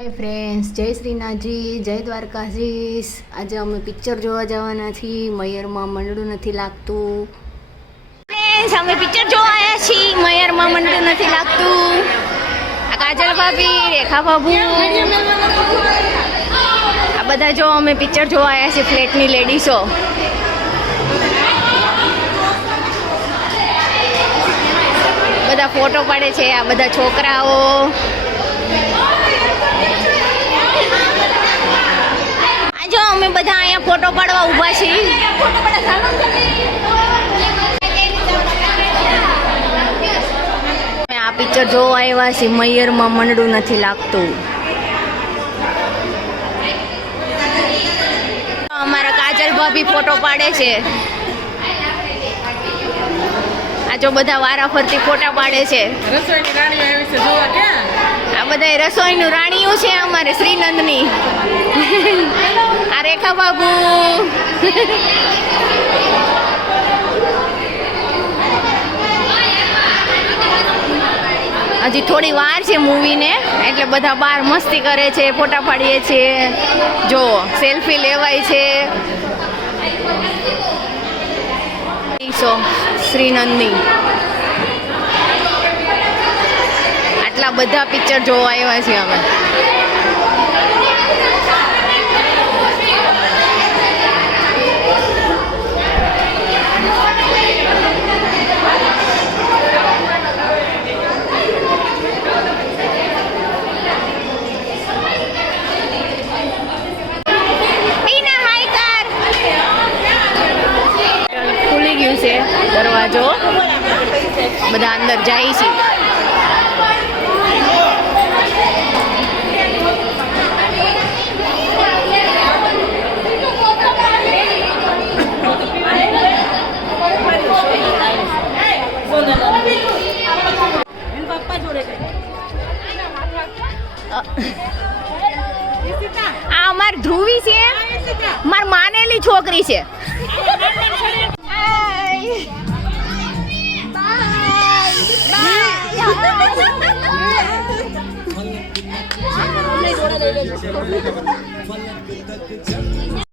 Hi friends, જય શ્રીનાથજી, જય દ્વારકાધીશ. આજે અમે પિક્ચર જોવા જવાના છીએ. મયરમાં મંડળું નથી લાગતું. ફ્રેન્ડ્સ, અમે પિક્ચર જોવા આવ્યા છીએ. મયરમાં મંડળું નથી લાગતું. આ કાજલ ભાભી, રેખા બાબુ, આ બધા જો અમે પિક્ચર જોવા આવ્યા છીએ. ફ્લેટની લેડીઝો બધા ફોટો પાડે છે. આ બધા છોકરાઓ જો અમે બધા અહીંયા ફોટો પાડવા ઊભા છીએ. આ પિક્ચર જોવા આવ્યા છીએ. મયરમાં મંડળું નથી લાગતું. અમારા કાજલ ભાભી ફોટો પાડે છે. આ જો બધા વારા ફરતી ફોટા પાડે છે. રસોઈની રાણીઓ આવી છે જોવા ક્યાં? આ બધા રસોઈનું રાણીઓ છે અમારે શ્રીનંદની. આ રેખા બાબુ, હજી થોડી વાર છે મૂવીને, એટલે બધા બહાર મસ્તી કરે છે, ફોટા પાડીએ છીએ. જો સેલ્ફી લેવાય છે. શ્રીનંદની આટલા બધા પિક્ચર જોવા આવ્યા છીએ અમે. ખુલી ગયું છે દરવાજો, બધા અંદર જાય છે. આ અમાર ધ્રુવી છે, માર માનેલી છોકરી છે.